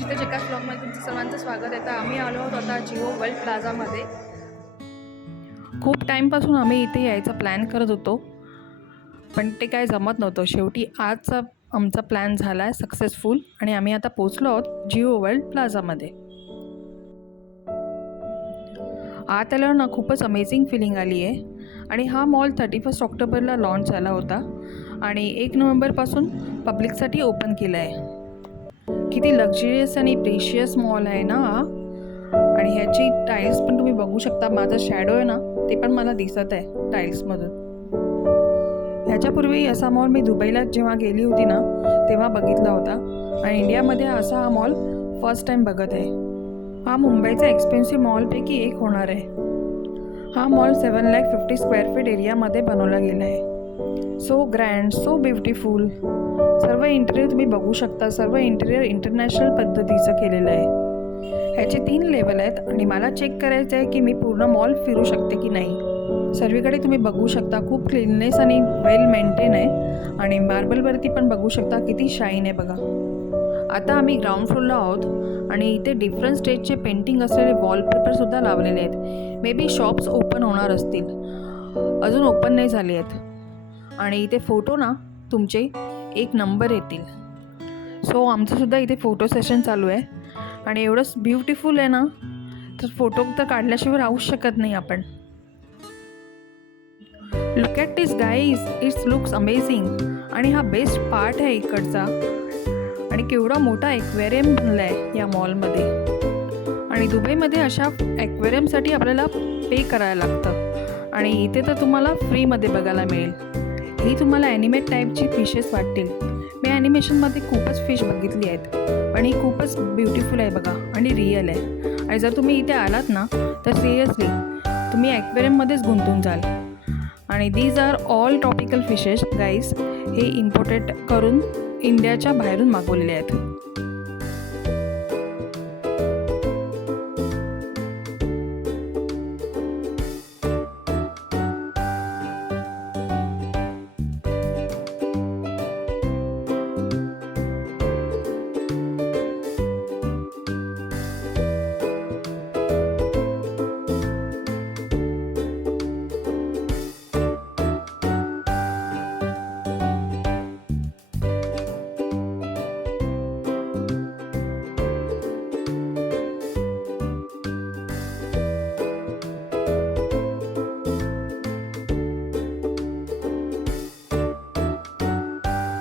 क्षितिज एकाच ब्लॉगमध्ये तुमचं सर्वांचं स्वागत आहे. तर आम्ही आलो आहोत आता जिओ वर्ल्ड प्लाझामध्ये. खूप टाईमपासून आम्ही इथे यायचा प्लॅन करत होतो, पण ते काय जमत नव्हतं. शेवटी आजचा आमचा प्लॅन झाला आहे सक्सेसफुल आणि आम्ही आता पोचलो आहोत जिओ वर्ल्ड प्लाझामध्ये. आत आल्यावर ना खूपच अमेझिंग फिलिंग आली आहे. आणि हा मॉल 31 ऑक्टोबरला लॉन्च झाला होता आणि 1 नोव्हेंबरपासून पब्लिकसाठी ओपन केला आहे. किती लक्झरियस आणि प्रेशियस मॉल आहे ना हा. आणि ह्याची टाईल्स पण तुम्ही बघू शकता. माझा शॅडो आहे ना ते पण मला दिसत आहे टाईल्समधून. ह्याच्यापूर्वी असा मॉल मी दुबईला जेव्हा गेली होती ना तेव्हा बघितला होता आणि इंडियामध्ये असा हा मॉल फर्स्ट टाईम बघत आहे. हा मुंबईचा एक्सपेन्सिव्ह मॉलपैकी एक होणार आहे. हा मॉल 750 स्क्वेअर फीट एरियामध्ये बनवला गेला आहे. So grand, so beautiful. सर्व इंटेरियर तुम्ही बघू शकता. सर्व इंटेरियर इंटरनॅशनल पद्धतीचं केलेलं आहे. ह्याचे 3 लेवल आहेत आणि मला चेक करायचं आहे की मी पूर्ण मॉल फिरू शकते की नाही. सर्वीकडे तुम्ही बघू शकता खूप क्लीननेस आणि वेल मेंटेन आहे आणि मार्बलवरती पण बघू शकता किती शाईन आहे बघा. आता आम्ही ग्राउंड फ्लोअरला आहोत आणि इथे डिफरंट स्टेजचे पेंटिंग असलेले वॉलपेपरसुद्धा लावलेले आहेत. मे बी शॉप्स ओपन होणार असतील, अजून ओपन नाही झाले आहेत. आणि इथे फोटो ना तुमचे 1 नंबर येतील. सो आमचंसुद्धा इथे फोटो सेशन चालू आहे आणि एवढंच ब्युटिफुल आहे ना, तर फोटो तर काढल्याशिवाय राहूच शकत नाही आपण. Look at this guys, it's looks amazing. आणि हा बेस्ट पार्ट आहे इकडचा. आणि केवढा मोठा ॲक्वेरियम बनला आहे या मॉलमध्ये. आणि दुबईमध्ये अशा ॲक्वेरियमसाठी आपल्याला पे करायला लागतं आणि इथे तर तुम्हाला फ्रीमध्ये बघायला मिळेल. ही तुम्हाला ॲनिमेट टाईपची फिशेस वाटतील. मी ॲनिमेशनमध्ये खूपच फिश बघितली आहेत पण ही खूपच ब्युटिफुल आहे बघा आणि रिअल आहे. आणि जर तुम्ही इथे आलात ना तर सिरियसली तुम्ही ॲक्वेरियममध्येच गुंतून जाल. आणि these are all tropical fishes guys. हे इम्पोर्टेड करून इंडियाच्या बाहेरून मागवलेले आहेत.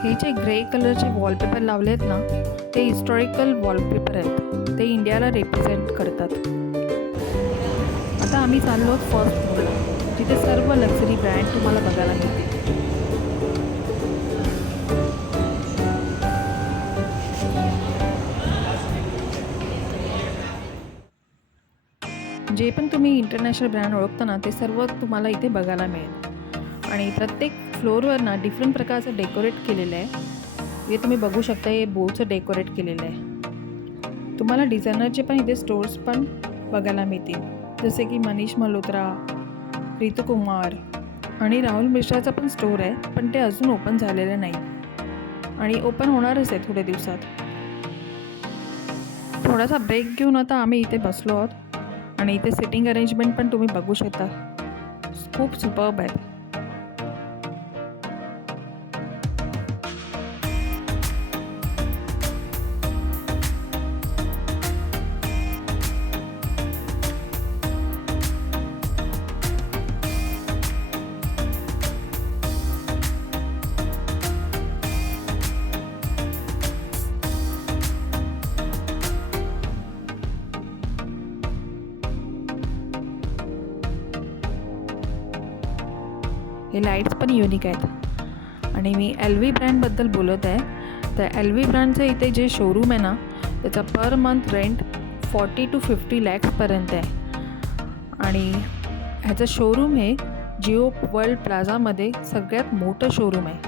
हे जे ग्रे कलरचे वॉलपेपर लावले आहेत ना ते हिस्टॉरिकल वॉलपेपर आहेत. ते इंडियाला रिप्रेझेंट करतात. आता आम्ही चाललो आहोत फर्स्ट फ्लोअरला जिथे सर्व लक्झरी ब्रँड तुम्हाला बघायला मिळतील. जे पण तुम्ही इंटरनॅशनल ब्रँड ओळखता ना ते सर्व तुम्हाला इथे बघायला मिळेल. आणि प्रत्येक फ्लोअरवर ना डिफरंट प्रकारचं डेकोरेट केलेलं आहे. हे तुम्ही बघू शकता. हे बोलचं डेकोरेट केलेलं आहे. तुम्हाला डिझायनरचे पण इथे स्टोर्स पण बघायला मिळतील, जसे की मनीष मल्होत्रा, रितू कुमार आणि राहुल मिश्राचा पण स्टोर आहे पण ते अजून ओपन झालेलं नाही आणि ओपन होणारच आहे थोड्या दिवसात. थोडासा ब्रेक घेऊन आता आम्ही इथे बसलो आहोत आणि इथे सिटिंग अरेंजमेंट पण तुम्ही बघू शकता. खूप सुपर्ब आहे. हे लाईट्स पण युनिक आहेत. आणि मी LV ब्रँडबद्दल बोलत आहे. तर LV ब्रँडचं इथे जे शोरूम आहे ना त्याचा पर मंथ रेंट 40 to 50 लॅक्सपर्यंत आहे. आणि ह्याचं शोरूम हे जिओ वर्ल्ड प्लाझामध्ये सगळ्यात मोठं शोरूम आहे.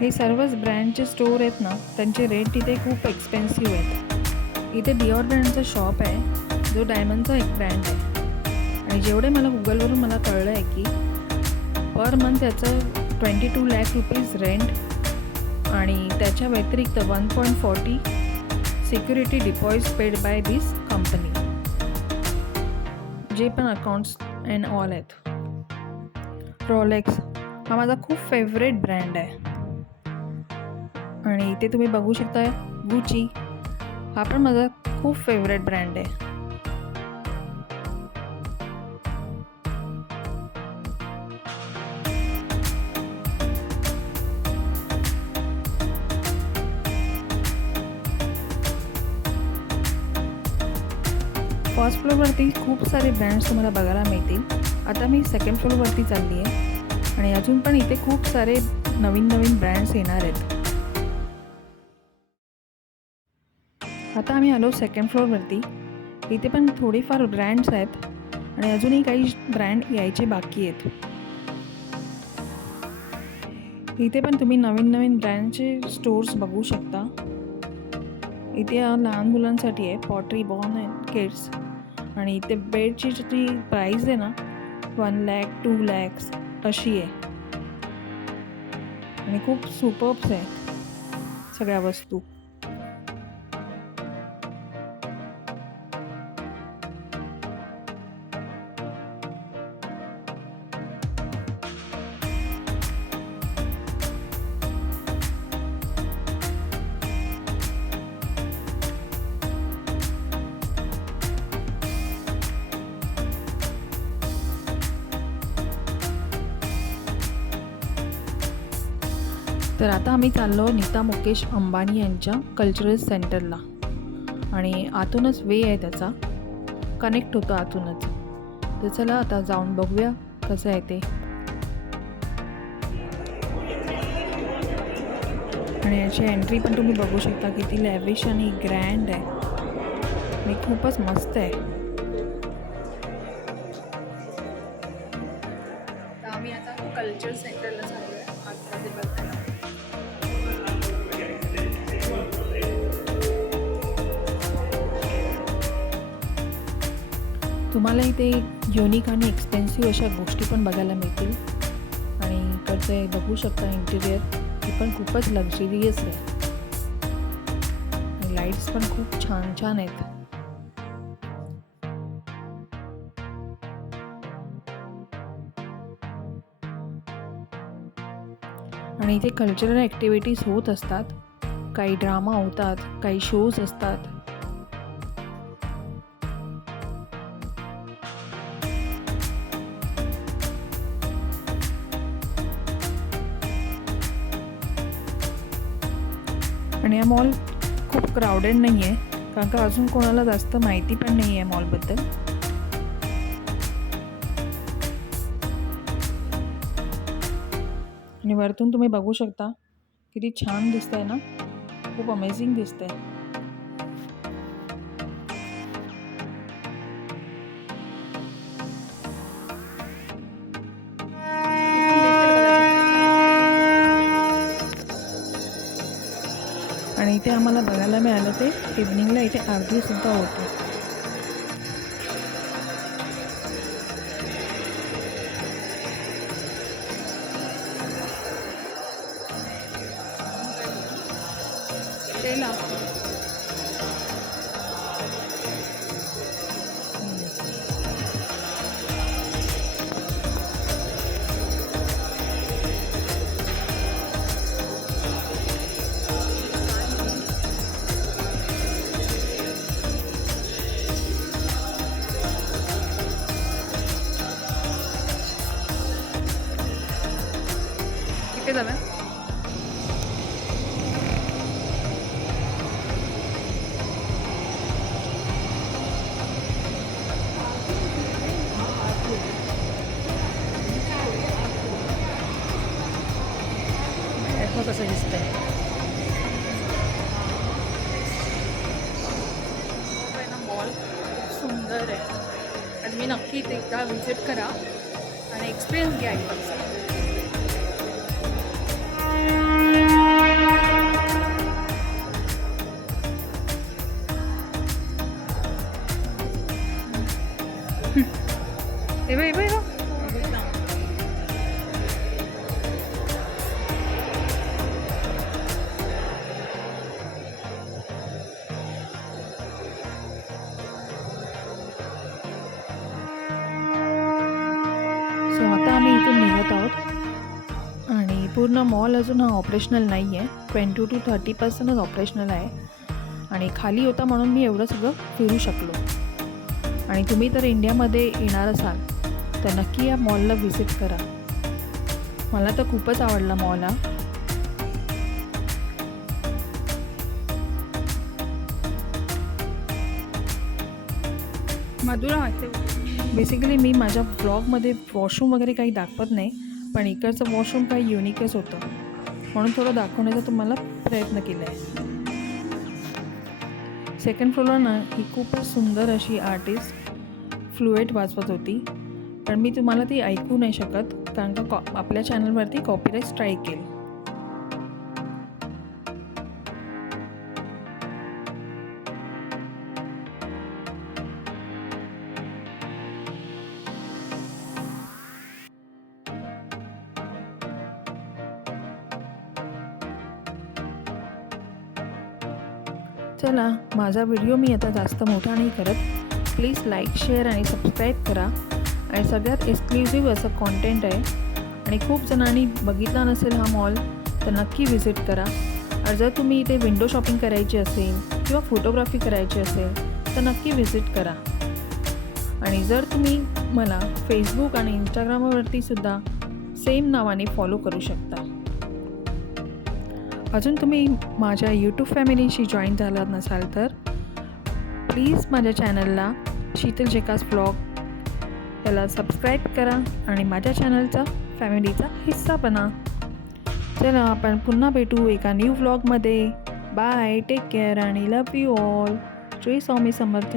हे सर्वच ब्रँडचे स्टोर आहेत ना त्यांचे रेंट इथे खूप एक्सपेन्सिव्ह आहेत. इथे डिऑर ब्रँडचा शॉप आहे जो डायमंडचा एक ब्रँड आहे. आणि जेवढे मला गुगलवरून मला कळलं आहे की पर मंथ याचं 22 लाख रुपीज रेंट आणि त्याच्या व्यतिरिक्त 1.40 security deposit paid by this company, जे पण अकाउंट्स अँड ऑल आहेत. रोलेक्स हा माझा खूप फेवरेट ब्रँड आहे. आणि इथे तुम्ही बघू शकता गुची, हा पण माझा खूप फेवरेट ब्रँड आहे. फर्स्ट फ्लोअरवरती खूप सारे ब्रँड्स तुम्हाला बघायला मिळतील. आता मी सेकंड फ्लोअरवरती चालली आहे आणि अजून पण इथे खूप सारे नवीन नवीन ब्रँड्स येणार आहेत. आता आम्ही आलो सेकंड फ्लोअरवरती. इथे पण थोडेफार ब्रँड्स आहेत आणि अजूनही काही ब्रँड यायचे बाकी आहेत. इथे पण तुम्ही नवीन नवीन ब्रँडचे स्टोर्स बघू शकता. इथे लहान मुलांसाठी आहे पॉटरी बॉर्न अँड किड्स. आणि इथे बेडची जी प्राईस आहे ना 1 लाख 2 lakhs अशी आहे. आणि खूप सुपर्ब्स आहे सगळ्या वस्तू. तर आता आम्ही चाललो नीता मुकेश अंबानी यांच्या कल्चरल सेंटरला. आणि आतूनच वे आहे त्याचा, कनेक्ट होतं आतूनच. तर चला आता जाऊन बघूया कसं आहे ते. आणि याची एंट्री पण तुम्ही बघू शकता किती लॅविश आणि ग्रँड आहे आणि खूपच मस्त आहे. आम्ही आता कल्चर सेंटरला चाललो आहे आतमध्ये बघायला. तुम्हाला इथे युनिक आणि एक्सपेन्सिव्ह अशा गोष्टी पण बघायला मिळतील. आणि इकडचे बघू शकता इंटिरियर, हे पण खूपच लक्झरियस आहे. आणि लाईट्स पण खूप छान छान आहेत. आणि इथे कल्चरल ॲक्टिव्हिटीज होत असतात. काही ड्रामा होतात, काही शोज असतात. आणि हा मॉल खूप क्राऊडेड नाही आहे, कारण का अजून कोणाला जास्त माहिती पण नाही आहे मॉलबद्दल. आणि वरतून तुम्ही बघू शकता किती छान दिसतंय ना, खूप अमेझिंग दिसतंय. आणि इथे आम्हाला बघायला मिळालं ते इव्हनिंगला इथे आरती सुद्धा होते. इथे जाऊया. कसं दिसतंय मॉल, खूप सुंदर आहे. आणि मी नक्की इथे एकदा विजिट करा आणि एक्सपिरियन्स घ्या इकडचा. संपूर्ण मॉल अजून हा ऑपरेशनल नाही आहे. 20 to 30% ऑपरेशनल आहे आणि खाली होता म्हणून मी एवढं सगळं फिरू शकलो. आणि तुम्ही जर इंडियामध्ये येणार असाल तर नक्की या मॉलला व्हिजिट करा. मला तर खूपच आवडला मॉल हा. मधुरा बेसिकली मी माझ्या ब्लॉगमध्ये वॉशरूम वगैरे काही दाखवत नाही, पण इकडचं वॉशरूम काही युनिकच होतं म्हणून थोडं दाखवण्याचा तुम्हाला प्रयत्न केला आहे. सेकंड फ्लोअरला ना ही खूपच सुंदर अशी आर्टिस्ट फ्लुएट वाजवत होती, पण मी तुम्हाला ती ऐकू नाही शकत कारण का आपल्या चॅनलवरती कॉपीराईट स्ट्राईक येईल. चला, माझा व्हिडिओ मी आता जास्त मोठा नाही करत. प्लीज लाईक, शेअर आणि सबस्क्राईब करा. आणि सगळ्यात एक्सक्लुझिव्ह असं कॉन्टेंट आहे आणि खूप जणांनी बघितला नसेल हा मॉल तर नक्की व्हिजिट करा. आणि जर तुम्ही इथे विंडो शॉपिंग करायची असेल किंवा फोटोग्राफी करायची असेल तर नक्की व्हिजिट करा. आणि जर तुम्ही मला फेसबुक आणि इंस्टाग्रामवरती सुद्धा सेम नावाने फॉलो करू शकता. अजून तुम्ही माझ्या यूट्यूब फॅमिलीशी जॉईन झाला नसाल तर प्लीज माझ्या चॅनलला शीतल जेकास ब्लॉग याला सबस्क्राईब करा आणि माझ्या चॅनलचा फॅमिलीचा हिस्सा बना. चला, आपण पुन्हा भेटू एका न्यू व्लॉगमध्ये. बाय, टेक केअर आणि love you all. Shri Swami Samarth.